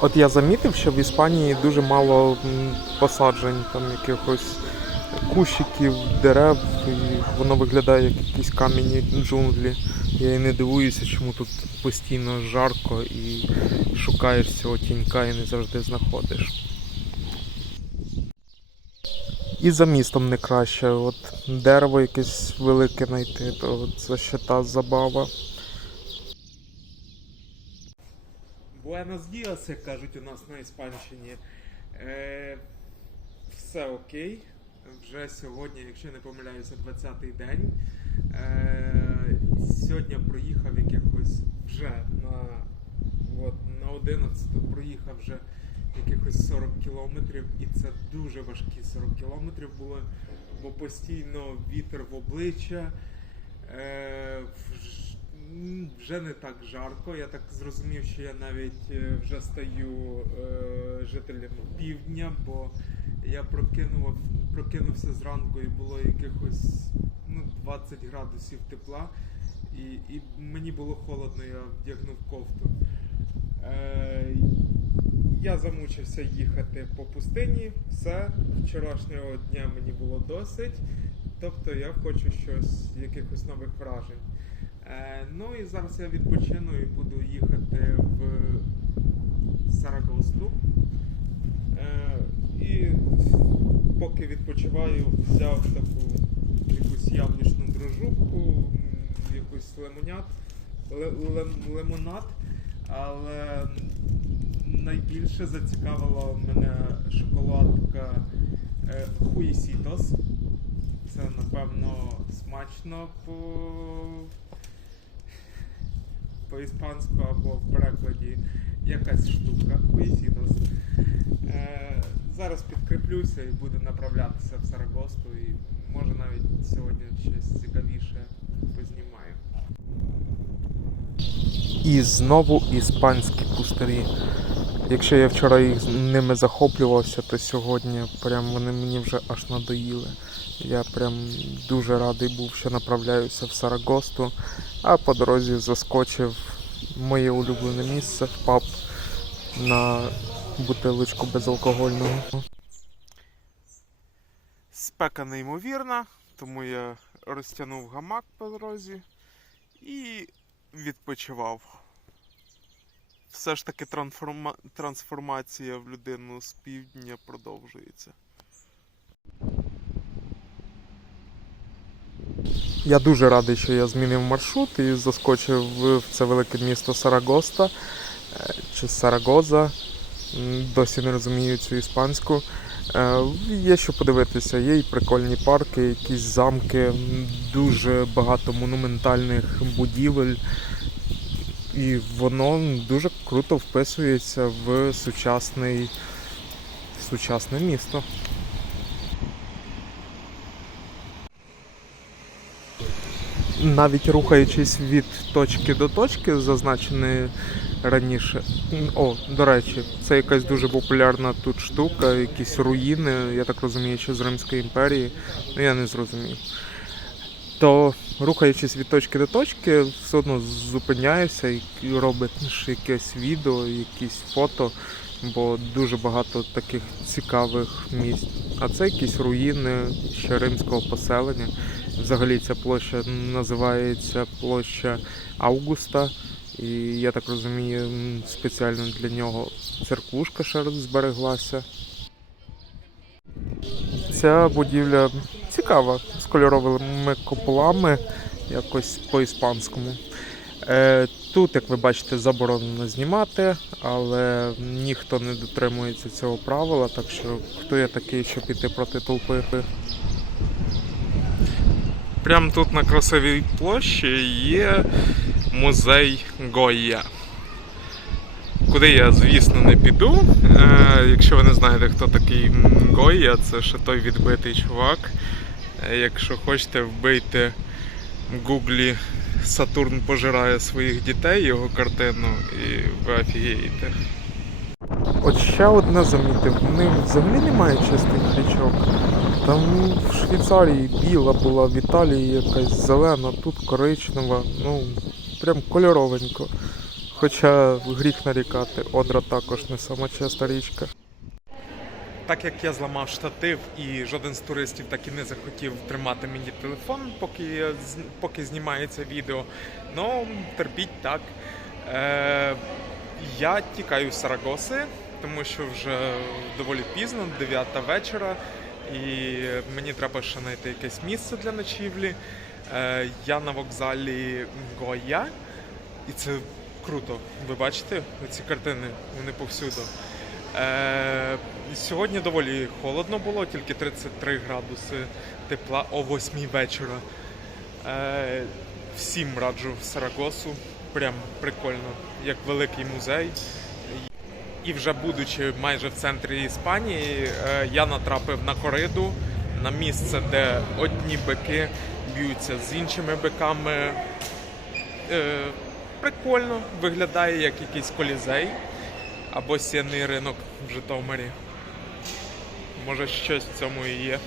От я замітив, що в Іспанії дуже мало посаджень, там якихось кущиків, дерев, і воно виглядає як якісь кам'яні джунглі. Я і не дивуюся, чому тут постійно жарко і шукаєш цього тінька і не завжди знаходиш. І за містом не краще. От дерево якесь велике знайти, то це ще та забава. Буенос діас, як кажуть у нас на Іспанщині. Е, все окей. Вже сьогодні, якщо не помиляюся, 20-й день. Е, сьогодні проїхав якихось вже на, от, на 11 проїхав вже якихось 40 кілометрів, і це дуже важкі 40 кілометрів були, бо постійно вітер в обличчя. Е, вже не так жарко. Я так зрозумів, що я навіть е, вже стаю е, жителем півдня, бо я прокинув, прокинувся зранку і було якихось ну, 20 градусів тепла. І, і мені було холодно, я вдягнув кофту. Е, я замучився їхати по пустині. Все, вчорашнього дня мені було досить. Тобто я хочу щось, якихось нових вражень. Е, ну і зараз я відпочину і буду їхати в Сарагосту. Е, і поки відпочиваю, взяв таку якусь яблучну дрожжуху, якусь лимонад, лимонад, але найбільше зацікавила мене шоколадка е, Хуїсітос. Це напевно смачно по, по-іспанську або в перекладі якась штука. Е, зараз підкріплюся і буду направлятися в Сарагосту і може навіть сьогодні щось цікавіше познімаю. І знову іспанські пустирі. Якщо я вчора їх ними захоплювався, то сьогодні прям вони мені вже аж надоїли. Я прям дуже радий був, що направляюся в Сарагосту, а по дорозі заскочив в моє улюблене місце в паб на бутилочку безалкогольного. Спека неймовірна, тому я розтягнув гамак по дорозі і відпочивав. Все ж таки трансформа... трансформація в людину з півдня продовжується. Я дуже радий, що я змінив маршрут і заскочив в це велике місто Сарагоста е, чи Сарагоза. Досі не розумію цю іспанську. Е, Є що подивитися, є і прикольні парки, якісь замки, дуже багато монументальних будівель. І воно дуже круто вписується в сучасний, сучасне місто. Навіть рухаючись від точки до точки, зазначеної раніше. О, до речі, це якась дуже популярна тут штука, якісь руїни, я так розумію, що з Римської імперії. Ну я не зрозумів. То рухаючись від точки до точки, все одно зупиняюся і робиш якесь відео, якісь фото, бо дуже багато таких цікавих місць. А це якісь руїни ще римського поселення. Взагалі ця площа називається площа Августа. І я так розумію, спеціально для нього церквушка ще збереглася. Ця будівля цікава, з кольоровими куполами, якось по-іспанському. Е, тут, як ви бачите, заборонено знімати, але ніхто не дотримується цього правила, так що хто я такий, щоб іти проти толпи. Прямо тут на красивій площі є музей Гойя. Куди я, звісно, не піду. Е, якщо ви не знаєте, хто такий Гойя, це ще той відбитий чувак. Е, якщо хочете, вбийте в гуглі Сатурн пожирає своїх дітей, його картину, і ви офігієте. От ще одне замітив, в них взагалі немає чистих річок. Там в Швейцарії біла була, в Італії якась зелена, тут коричнева, ну прям кольоровенько. Хоча гріх нарікати, Одра також не сама чиста річка. Так як я зламав штатив і жоден з туристів так і не захотів тримати мені телефон, поки, поки знімається відео. Ну, терпіть так. Е, я тікаю з Сарагоси, тому що вже доволі пізно, 9 вечора, і мені треба ще знайти якесь місце для ночівлі. Е, я на вокзалі Гоя, і це круто. Ви бачите ці картини? Вони повсюду. Е, сьогодні доволі холодно було, тільки 33 градуси тепла о 8 вечора. Е, всім раджу Сарагосу. Прям прикольно, як великий музей. І вже будучи майже в центрі Іспанії, е, я натрапив на кориду, на місце, де одні бики б'ються з іншими биками. Прикольно, виглядає як якийсь колізей або сінний ринок в Житомирі. Може щось в цьому і є.